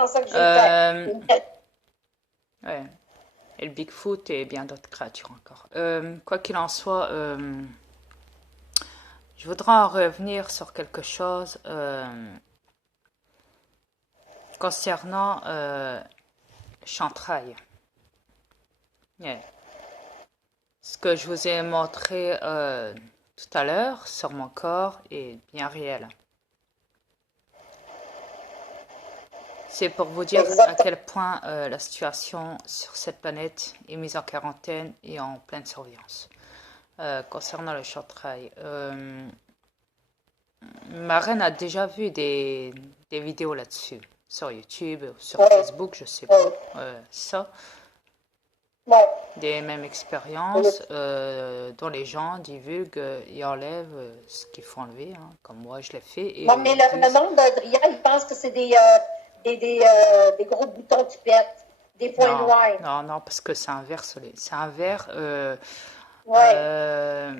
pensais que Euh, j'étais. ouais. Et le Bigfoot et bien d'autres créatures encore. Quoi qu'il en soit, je voudrais en revenir sur quelque chose concernant le chantrail. Yeah. Ce que je vous ai montré tout à l'heure sur mon corps est bien réel. C'est pour vous dire à Exactement. quel point la situation sur cette planète est mise en quarantaine et en pleine surveillance. Concernant le chantrail, ma reine a déjà vu des vidéos là-dessus, sur YouTube, sur Oui, Facebook, je sais oui, pas. Ça, oui. des mêmes Oui. expériences dont les gens divulguent et enlèvent ce qu'il faut enlever, hein, comme moi je l'ai fait, Non, et mais ils le disent monde d'Adrien, il pense que c'est des gros boutons qui pètent, des points non, noirs. non, non, parce que c'est un verre soleil. C'est un verre, Oui, euh,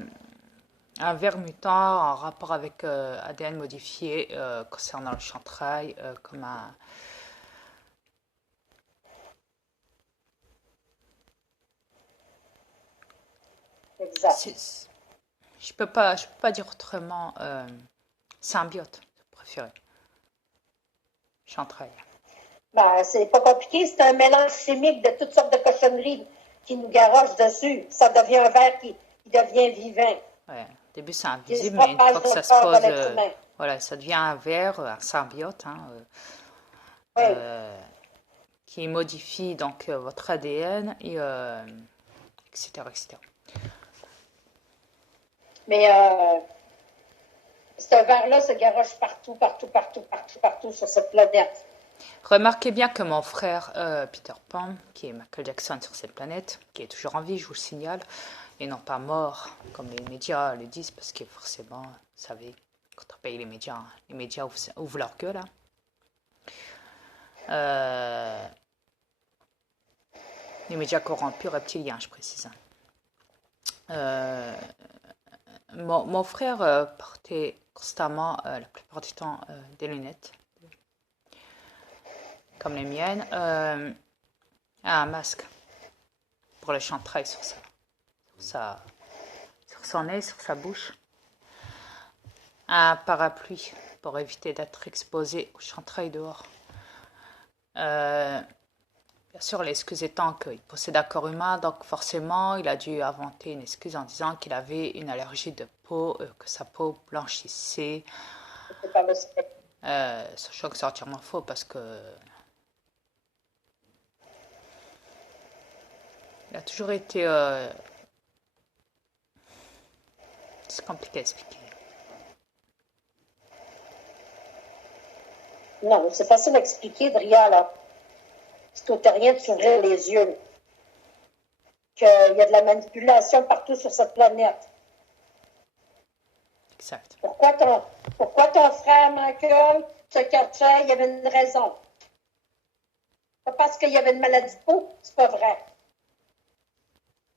un verre mutant en rapport avec ADN modifié concernant le chantrail, comme un. exact. Je peux pas dire autrement. Symbiote, je préfère. Chantrail. Ben, c'est pas compliqué, c'est un mélange chimique de toutes sortes de cochonneries qui nous garochent dessus. Ça devient un verre qui devient vivant, Ouais. Au début, c'est qui se invisible, mais une propage fois que dans le ça se corps de pose, l'être humain. voilà, ça devient un verre, un symbiote, hein, Oui, euh, qui modifie donc votre ADN, et, etc., etc. mais ce verre-là se garoche partout, partout, partout, partout, partout sur cette planète. Remarquez bien que mon frère Peter Pan, qui est Michael Jackson sur cette planète, qui est toujours en vie, je vous le signale, et non pas mort, comme les médias le disent, parce que forcément, vous savez, quand on paye les médias ouvrent leur gueule. Hein. Les médias corrompus reptiliens, je précise. Euh, mon frère portait constamment, la plupart du temps, des lunettes, comme les miennes, un masque pour le chantrail sur son nez, sur sa bouche, un parapluie pour éviter d'être exposé au chantrail dehors. Bien sûr, l'excuse étant qu'il possède un corps humain, donc forcément, il a dû inventer une excuse en disant qu'il avait une allergie de peau, que sa peau blanchissait. C'est par le spectre. Sachant que c'est entièrement faux parce que il a toujours été. C'est compliqué à expliquer. Non, c'est facile à expliquer, Dria, là. C'est au rien de s'ouvrir les yeux. Qu'il y a de la manipulation partout sur cette planète. Exact. Pourquoi ton frère Michael se cachait? Il y avait une raison. Pas parce qu'il y avait une maladie de peau, c'est pas vrai.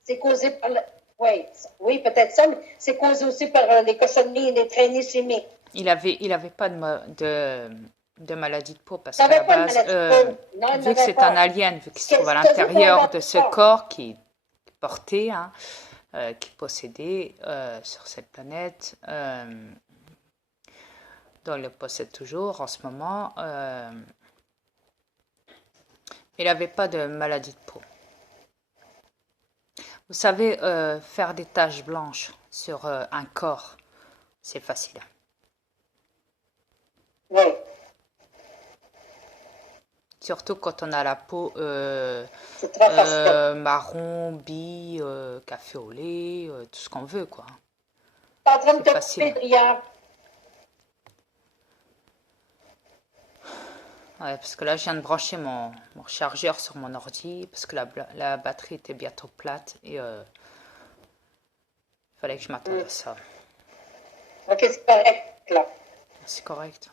C'est causé par le. Oui, oui, peut-être ça, mais c'est causé aussi par les cochonneries et les traînées chimiques. Il avait pas de maladie de peau parce Il qu'à la n'avait pas de base, maladie de peau. Non, il vu que n'avait c'est un pas. alien, vu qu'il se trouve à Ce que vous l'intérieur de ce invention. corps qui portait, hein, qui possédait sur cette planète, dont il le possède toujours en ce moment, il n'avait pas de maladie de peau. Vous savez, faire des taches blanches sur un corps, c'est facile. Oui. Surtout quand on a la peau C'est très facile. marron, café au lait, tout ce qu'on veut, quoi. Tu es en train de C'est te facile. couper, Briard. Ouais, parce que là, je viens de brancher mon chargeur sur mon ordi, parce que la batterie était bientôt plate, et il fallait que je m'attende à ça. OK, c'est correct, là. C'est correct.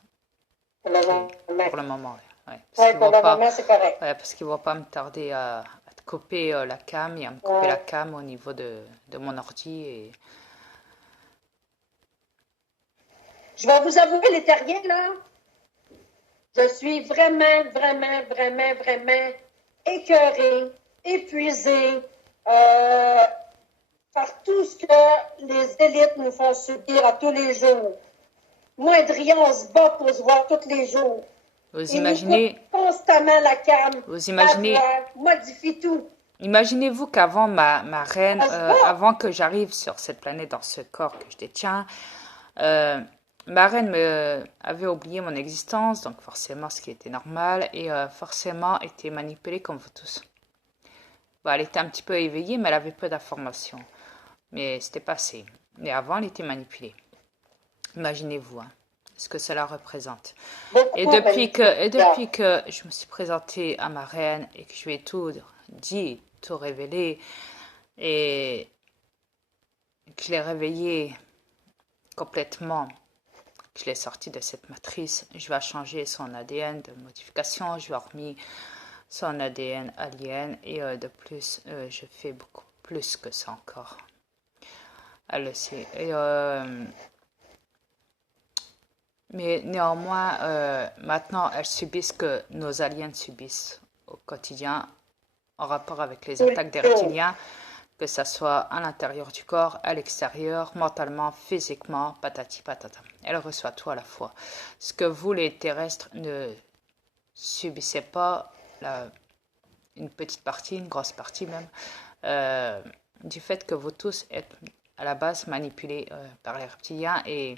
Pour le Ok. moment. Pour le moment, ouais. Ouais, parce Oui, qu'il pour va le pas, moment, c'est correct. ouais, parce qu'il va pas me tarder à te couper la cam et à me couper la Ouais. cam au niveau de mon ordi. Et Je vais vous avouer les terriens, là. Je suis vraiment, vraiment, vraiment, vraiment écœurée, épuisée par tout ce que les élites nous font subir à tous les jours. Moi, Adrien, on se bat pour se voir tous les jours. Vous Ils nous coupent imaginez, constamment la cam, vous la imaginez, voix, modifient tout. imaginez-vous qu'avant ma reine, On se bat. avant que j'arrive sur cette planète dans ce corps que je détiens, euh, ma reine avait oublié mon existence, donc forcément ce qui était normal, et forcément était manipulée comme vous tous. Bon, elle était un petit peu éveillée, mais elle avait peu d'informations. Mais c'était passé. Mais avant, elle était manipulée. Imaginez-vous hein, ce que cela représente. Et Beaucoup depuis que je me suis présentée à ma reine et que je lui ai tout dit, tout révélé, et que je l'ai réveillée complètement, que je l'ai sortie de cette matrice, je vais changer son ADN de modification, je lui ai remis son ADN alien et de plus, je fais beaucoup plus que ça encore. Elle le sait. Et, mais néanmoins, maintenant, elles subissent ce que nos aliens subissent au quotidien en rapport avec les attaques des reptiliens, que ça soit à l'intérieur du corps, à l'extérieur, mentalement, physiquement, patati patata. Elle reçoit tout à la fois. Ce que vous, les terrestres, ne subissez pas, une petite partie, une grosse partie même, du fait que vous tous êtes à la base manipulés par les reptiliens et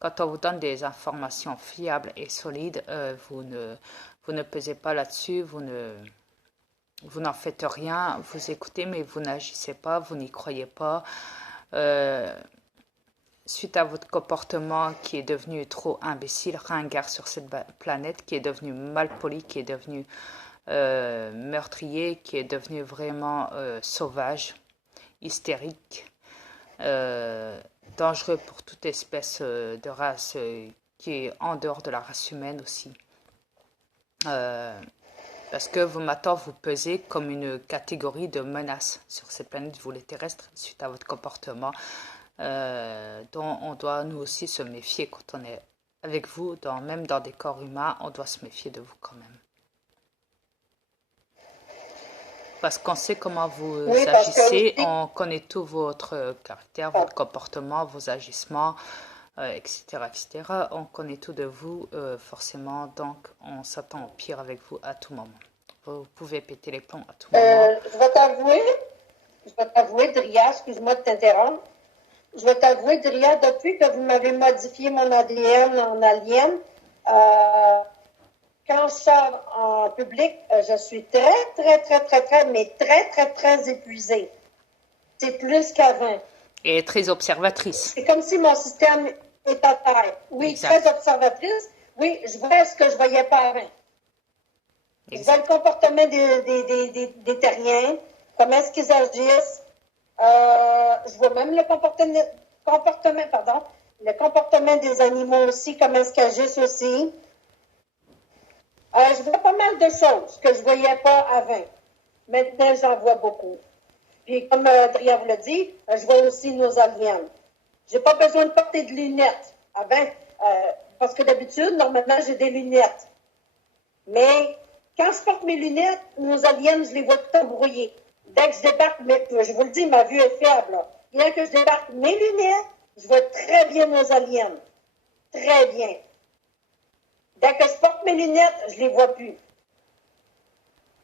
quand on vous donne des informations fiables et solides, vous ne pesez pas là-dessus, vous n'en faites rien, vous écoutez mais vous n'agissez pas, vous n'y croyez pas. Suite à votre comportement qui est devenu trop imbécile, ringard sur cette planète, qui est devenu malpoli, qui est devenu meurtrier, qui est devenu vraiment sauvage, hystérique, dangereux pour toute espèce de race qui est en dehors de la race humaine aussi. Parce que vous maintenant vous pesez comme une catégorie de menace sur cette planète, vous les terrestres, suite à votre comportement, dont on doit nous aussi se méfier quand on est avec vous, même dans des corps humains, on doit se méfier de vous quand même. Parce qu'on sait comment vous agissez, on connaît tout votre caractère, votre comportement, vos agissements, etc., etc. On connaît tout de vous, forcément, donc on s'attend au pire avec vous à tout moment. Vous pouvez péter les plombs à tout moment. Je vais t'avouer, Dria, excuse-moi de t'interrompre. Je vais t'avouer, Dria, depuis que vous m'avez modifié mon ADN en alien, quand je sors en public, je suis très épuisée. C'est plus qu'avant. Et très observatrice. C'est comme si mon système est à terre. Oui, exact. Très observatrice. Oui, je vois ce que je voyais pas avant. Exact. Je vois le comportement des terriens, comment est-ce qu'ils agissent. Je vois même le comportement des animaux aussi, comment est-ce qu'ils agissent aussi. Je vois pas mal de choses que je ne voyais pas avant. Maintenant, j'en vois beaucoup. Puis, comme Adrien vous l'a dit, je vois aussi nos aliens. Je n'ai pas besoin de porter de lunettes avant, parce que d'habitude, normalement, j'ai des lunettes. Mais quand je porte mes lunettes, nos aliens, je les vois tout embrouillés. Dès que je débarque, je vous le dis, ma vue est faible. Là. Bien que je débarque mes lunettes, je vois très bien nos aliens. Très bien. Dès que je porte mes lunettes, je ne les vois plus.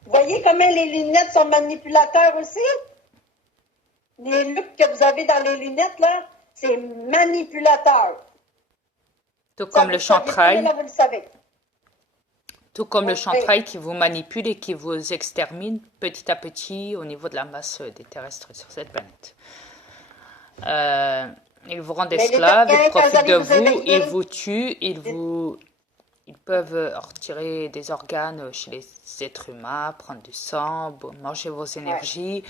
Vous voyez comment les lunettes sont manipulateurs aussi? Les lunettes que vous avez dans les lunettes, là, c'est manipulateur. Tout comme le chantrail. Là, vous le savez. Tout comme le chantrail qui vous manipule et qui vous extermine petit à petit au niveau de la masse des terrestres sur cette planète. Ils vous rendent esclaves, ils profitent de vous, ils vous tuent, ils peuvent retirer des organes chez les êtres humains, prendre du sang, manger vos énergies,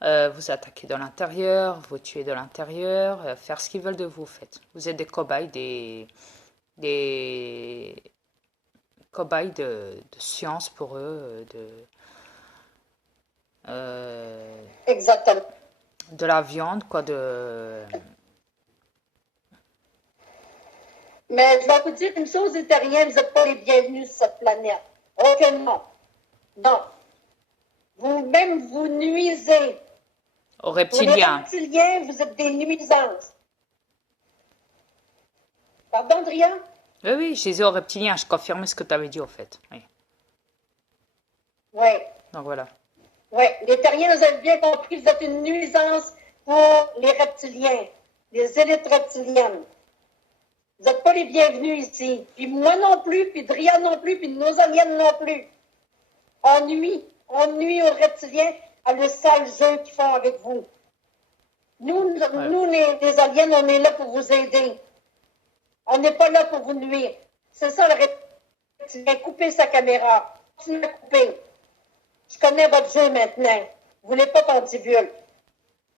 vous attaquer de l'intérieur, vous tuer de l'intérieur, faire ce qu'ils veulent de vous, en fait. Vous êtes des cobayes, des cobayes de science pour eux, exactement. De la viande, quoi, Mais je vais vous dire une chose, les terriens, vous n'êtes pas les bienvenus sur cette planète. Aucunement. Non. Vous-même, vous nuisez. Aux Pour les reptiliens. reptiliens, vous êtes des nuisances. Pardon, Adrien? Oui, oui, je disais aux reptiliens, je confirmais ce que tu avais dit, en fait. Oui. Oui. Donc voilà. Oui. Les terriens, vous avez bien compris, vous êtes une nuisance pour les reptiliens, les élites reptiliennes. Vous n'êtes pas les bienvenus ici. Puis moi non plus, puis Drian non plus, puis nos aliens non plus. On nuit aux reptiliens à le sale jeu qu'ils font avec vous. Nous les aliens, on est là pour vous aider. On n'est pas là pour vous nuire. C'est ça le reptilien. Coupez sa caméra. Continuez à couper. Je connais votre jeu maintenant. Vous voulez pas qu'on divulgue.